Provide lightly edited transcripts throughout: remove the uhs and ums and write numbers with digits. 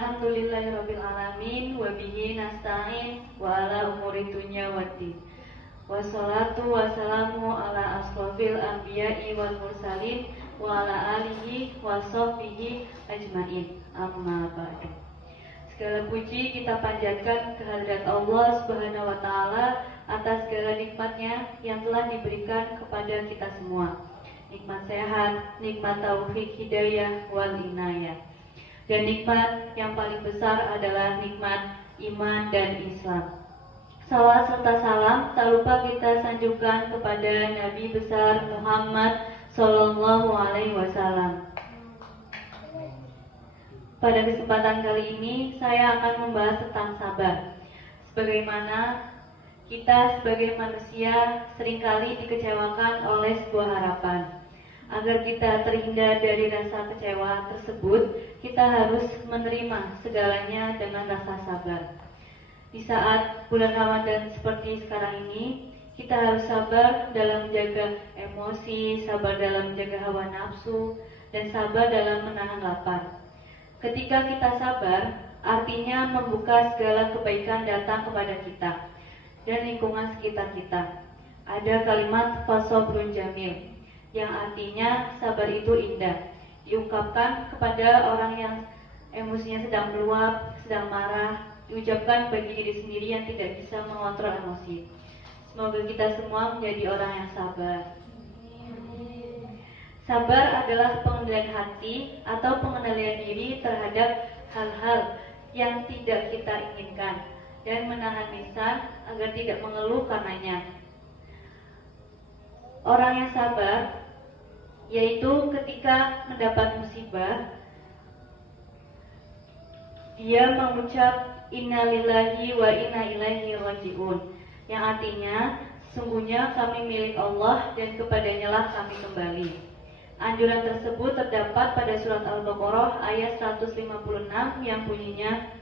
Alhamdulillahirabbil alamin wa bihi nasta'in wa ala umuri dunya waddin. Wassalatu wassalamu ala asrofil anbiya'i wal mursalin wa ala alihi wa sahbihi ajmain. Amma ba'du. Segala puji kita panjatkan kehadirat Allah Subhanahu wa taala atas segala nikmatnya yang telah diberikan kepada kita semua. Nikmat sehat, nikmat taufik hidayah wal inayah. Dan nikmat yang paling besar adalah nikmat iman dan Islam. Salawat serta salam tak lupa kita sanjungkan kepada Nabi besar Muhammad Sallallahu Alaihi Wasallam. Pada kesempatan kali ini saya akan membahas tentang sabar. Sebagaimana kita sebagai manusia seringkali dikecewakan oleh sebuah harapan. Agar kita terhindar dari rasa kecewa tersebut, kita harus menerima segalanya dengan rasa sabar. Di saat bulan Ramadan seperti sekarang ini, kita harus sabar dalam menjaga emosi, sabar dalam menjaga hawa nafsu, dan sabar dalam menahan lapar. Ketika kita sabar, artinya membuka segala kebaikan datang kepada kita dan lingkungan sekitar kita. Ada kalimat fasobrun jamil, yang artinya sabar itu indah, diungkapkan kepada orang yang emosinya sedang meluap, sedang marah, diucapkan bagi diri sendiri yang tidak bisa mengontrol emosi. Semoga kita semua menjadi orang yang sabar. Sabar adalah pengendalian hati atau pengendalian diri terhadap hal-hal yang tidak kita inginkan dan menahan lisan agar tidak mengeluh karenanya. Orang yang sabar yaitu ketika mendapat musibah, dia mengucap innalillahi wa inna ilaihi raji'un, yang artinya sesungguhnya kami milik Allah dan kepadanya lah kami kembali. Anjuran tersebut terdapat pada surat Al-Baqarah ayat 156 yang bunyinya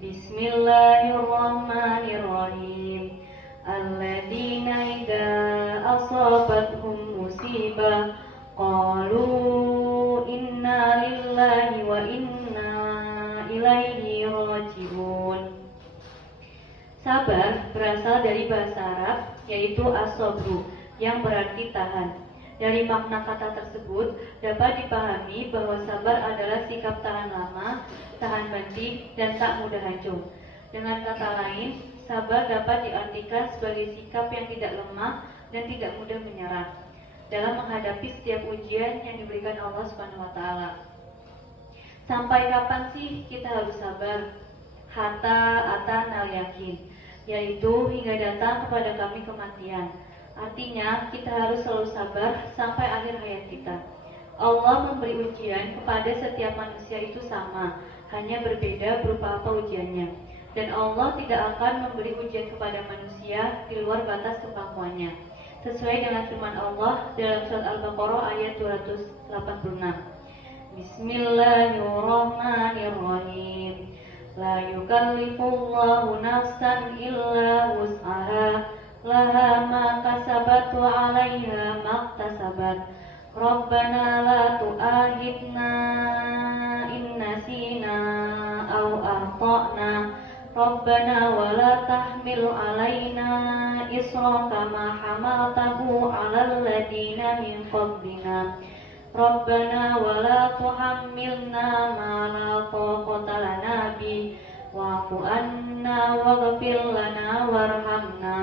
Bismillahirrahmanirrahim. Alladzina idza asabathum musibah qalu inna lillahi wa inna ilaihi raji'un. Sabar berasal dari bahasa Arab yaitu as-sabru yang berarti tahan. Dari makna kata tersebut dapat dipahami bahwa sabar adalah sikap tahan lama, tahan banting, dan tak mudah hancur. Dengan kata lain, sabar dapat diartikan sebagai sikap yang tidak lemah dan tidak mudah menyerah dalam menghadapi setiap ujian yang diberikan Allah Subhanahu wa taala. Sampai kapan sih kita harus sabar? Hatta atanal yakin, yaitu hingga datang kepada kami kematian. Artinya kita harus selalu sabar sampai akhir hayat kita. Allah memberi ujian kepada setiap manusia itu sama, hanya berbeda berupa apa ujiannya. Dan Allah tidak akan memberi ujian kepada manusia di luar batas kemampuannya, sesuai dengan firman Allah dalam surat Al-Baqarah ayat 286. Bismillahirrahmanirrahim. La yukallifullahu nafsan illa wus'aha, laha ma kasabat wa 'alaiha maktasabat. Rabbana la tu'akhidna in nasina aw akhtana. Rabbana wa la tahmil 'alaina isran kama hamaltahu 'alal ladina min qablina. Rabbana wa la tuhammilna ma la taqata lana bi wa'fu anna waghfir lana warhamna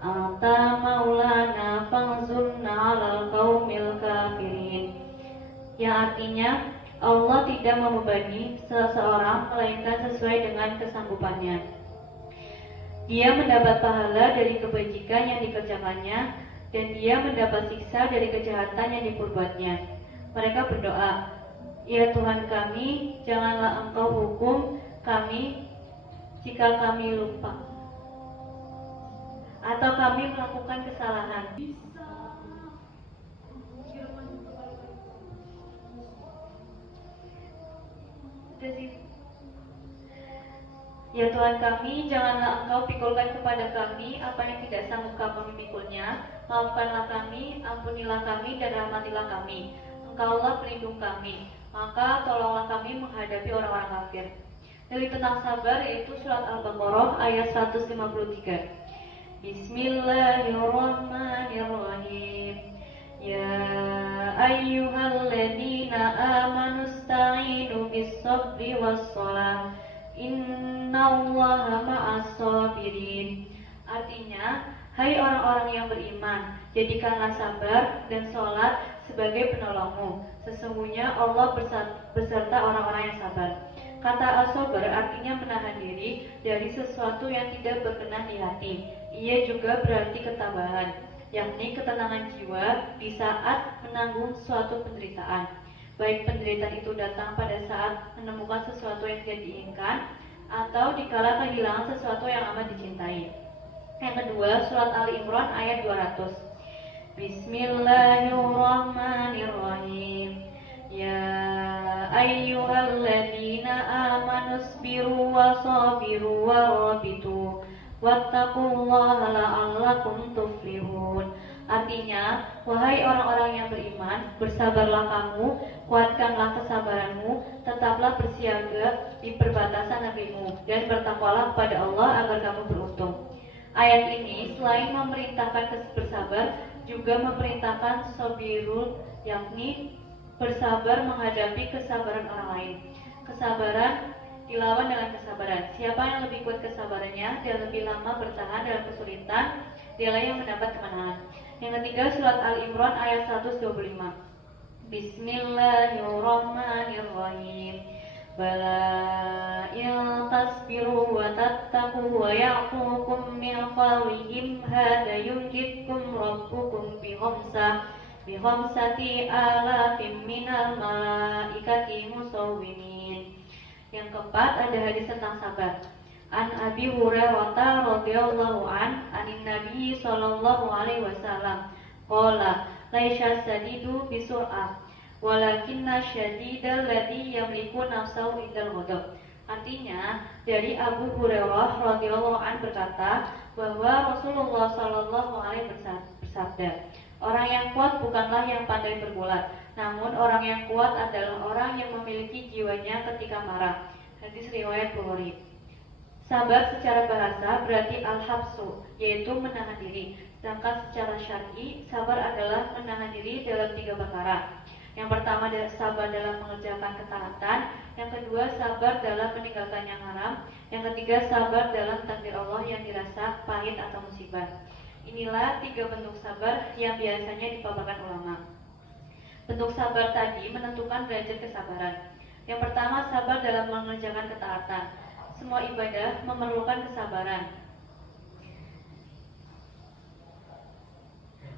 anta maulana fanzurna 'alal qaumil kafirin. Yang artinya Allah tidak membebani seseorang melainkan sesuai dengan kesanggupannya. Dia mendapat pahala dari kebajikan yang dikerjakannya dan dia mendapat siksa dari kejahatan yang diperbuatnya. Mereka berdoa, ya Tuhan kami, janganlah Engkau hukum kami jika kami lupa atau kami melakukan kesalahan. Ya Tuhan kami, janganlah Engkau pikulkan kepada kami apa yang tidak sanggup kami pikulnya. Maafkanlah kami, ampunilah kami, dan rahmatilah kami. Engkaulah pelindung kami, maka tolonglah kami menghadapi orang-orang kafir. Dari tentang sabar yaitu surat Al-Baqarah ayat 153. Bismillahirrahmanirrahim. Ya ayyuhalladzina amanu ista'inu bis-sabri was-shalah. Innallaha ma'as-sabirin. Artinya, hai orang-orang yang beriman, jadikanlah sabar dan sholat sebagai penolongmu. Sesungguhnya Allah beserta orang-orang yang sabar. Kata as-sabar artinya menahan diri dari sesuatu yang tidak berkenan di hati. Ia juga berarti ketabahan, yakni ketenangan jiwa di saat menanggung suatu penderitaan. Baik penderitaan itu datang pada saat menemukan sesuatu yang tidak diinginkan atau dikala kehilangan sesuatu yang amat dicintai. Yang kedua, surat Ali Imran ayat 200. Bismillahirrahmanirrahim. Ya ayyuhalladzina amanu isbiru wa sabiru wa rabitu wattaqullaha la'allakum tuflihun. Artinya, wahai orang-orang yang beriman, bersabarlah kamu, kuatkanlah kesabaranmu, tetaplah bersiaga di perbatasan negerimu, dan bertakwalah kepada Allah agar kamu beruntung. Ayat ini selain memerintahkan bersabar, juga memerintahkan sabirul, yakni bersabar menghadapi kesabaran orang lain. Kesabaran dilawan dengan kesabaran. Siapa yang lebih kuat kesabarannya dan lebih lama bertahan dalam kesulitan, dialah yang mendapat kemenangan. Yang ketiga, surat Al-Imran ayat 125. Bismillahirrahmanirrahim. Bala in tasbiru wa tattaqu wa ya'fukum min fawihim hada yumjidkum rabbukum bikhamsati alafim minal malaikati musawwimin. Yang keempat ada hadis tentang sabar. An Abi Hurairah radhiyallahu anin Nabi sallallahu alaihi wasallam qala laisa sadidu bisur'ah walakinna syadidal ladzi yamliku nafsahu indal ghadab. Artinya, dari Abu Hurairah radhiyallahu an berkata bahwa Rasulullah sallallahu alaihi bersabda, orang yang kuat bukanlah yang pandai bergulat, namun orang yang kuat adalah orang yang memiliki jiwanya ketika marah. Hadis riwayat Bukhari. Sabar secara bahasa berarti al-habsu, yaitu menahan diri. Sedangkan secara syar'i, sabar adalah menahan diri dalam 3 perkara. Yang pertama adalah sabar dalam mengerjakan ketaatan. Yang kedua, sabar dalam meninggalkan yang haram. Yang ketiga, sabar dalam takdir Allah yang dirasa pahit atau musibah. Inilah 3 bentuk sabar yang biasanya dipaparkan ulama. Bentuk sabar tadi menentukan derajat kesabaran. Yang pertama, sabar dalam mengerjakan ketaatan. Semua ibadah memerlukan kesabaran.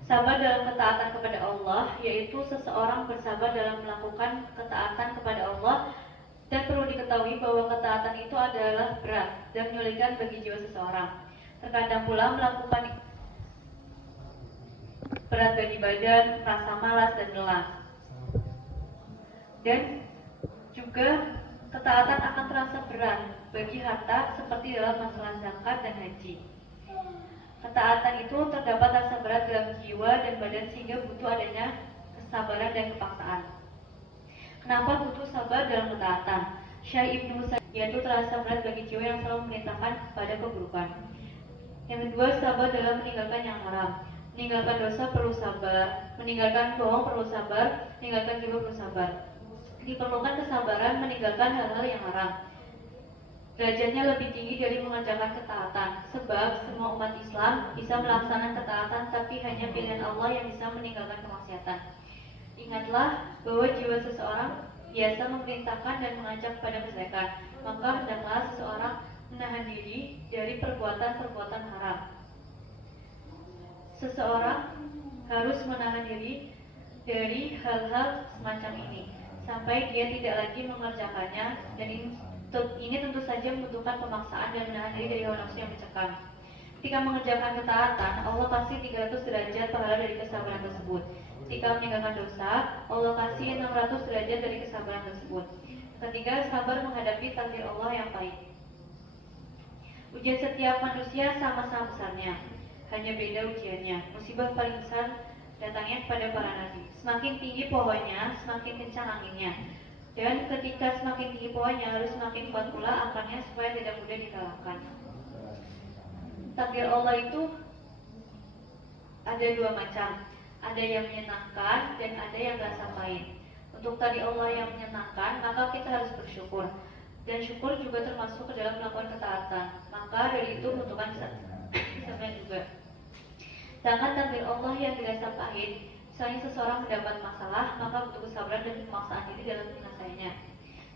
Sabar dalam ketaatan kepada Allah, yaitu seseorang bersabar dalam melakukan ketaatan kepada Allah. Dan perlu diketahui bahwa ketaatan itu adalah berat dan menyulitkan bagi jiwa seseorang. Terkadang pula melakukan berat bagi badan, rasa malas dan lelah. Dan juga ketaatan akan terasa berat bagi harta seperti dalam masalah zakat dan haji. Ketaatan itu terdapat rasa berat dalam jiwa dan badan sehingga butuh adanya kesabaran dan kepaksaan. Kenapa butuh sabar dalam ketaatan? Syekh Ibnu Utsaimin, yaitu terasa berat bagi jiwa yang selalu memerintahkan pada keburukan. Yang kedua, sabar dalam meninggalkan yang haram. Meninggalkan dosa perlu sabar, meninggalkan bohong perlu sabar, meninggalkan ghibah perlu sabar. Diperlukan kesabaran meninggalkan hal-hal yang haram. Derajatnya lebih tinggi dari mengerjakan ketaatan, sebab semua umat Islam bisa melaksanakan ketaatan, tapi hanya pilihan Allah yang bisa meninggalkan kemaksiatan. Ingatlah bahwa jiwa seseorang biasa memerintahkan dan mengajak pada kebaikan, maka hendaklah seseorang menahan diri dari perbuatan-perbuatan haram. Seseorang harus menahan diri dari hal-hal semacam ini sampai dia tidak lagi mengerjakannya, dan ini tentu saja membutuhkan pemaksaan dan menahan diri dari hawa nafsu yang mencekam. Ketika mengerjakan ketaatan, Allah kasih 300 derajat pahala dari kesabaran tersebut. Ketika meninggalkan dosa, Allah kasih 600 derajat dari kesabaran tersebut. Ketiga, sabar menghadapi takdir Allah yang pahit. Ujian setiap manusia sama-sama besarnya, hanya beda ujiannya. Musibah paling besar datangnya kepada para nabi. Semakin tinggi pohonnya, semakin kencang anginnya. Dan ketika semakin tinggi pohonnya, harus semakin kuat pula akarnya supaya tidak mudah dikalahkan. Takdir Allah itu ada dua macam, ada yang menyenangkan dan ada yang rasa pahit. Untuk takdir Allah yang menyenangkan, maka kita harus bersyukur. Dan syukur juga termasuk ke dalam melakukan ketaatan. Maka dari itu membutuhkan kesabaran juga. Sedangkan takdir Allah yang dirasa pahit, misalnya seseorang mendapat masalah, maka butuh kesabaran dan pemaksaan diri dalam menyelesaikannya.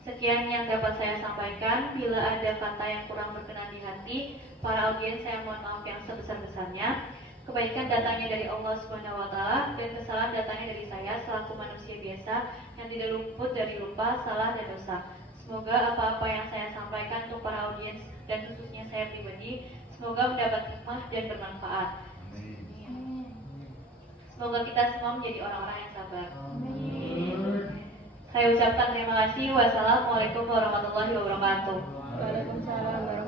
Sekian yang dapat saya sampaikan. Bila ada kata yang kurang berkenan di hati para audiens, saya mohon maaf yang sebesar-besarnya. Kebaikan datangnya dari Allah Subhanahu wa Ta'ala, dan kesalahan datangnya dari saya selaku manusia biasa yang tidak luput dari lupa, salah, dan dosa. Semoga apa-apa yang saya sampaikan untuk para audiens dan khususnya saya pribadi, semoga mendapat hikmah dan bermanfaat. Semoga kita semua menjadi orang-orang yang sabar. Saya ucapkan terima kasih. Wassalamualaikum warahmatullahi wabarakatuh. Waalaikumsalam warahmatullahi wabarakatuh.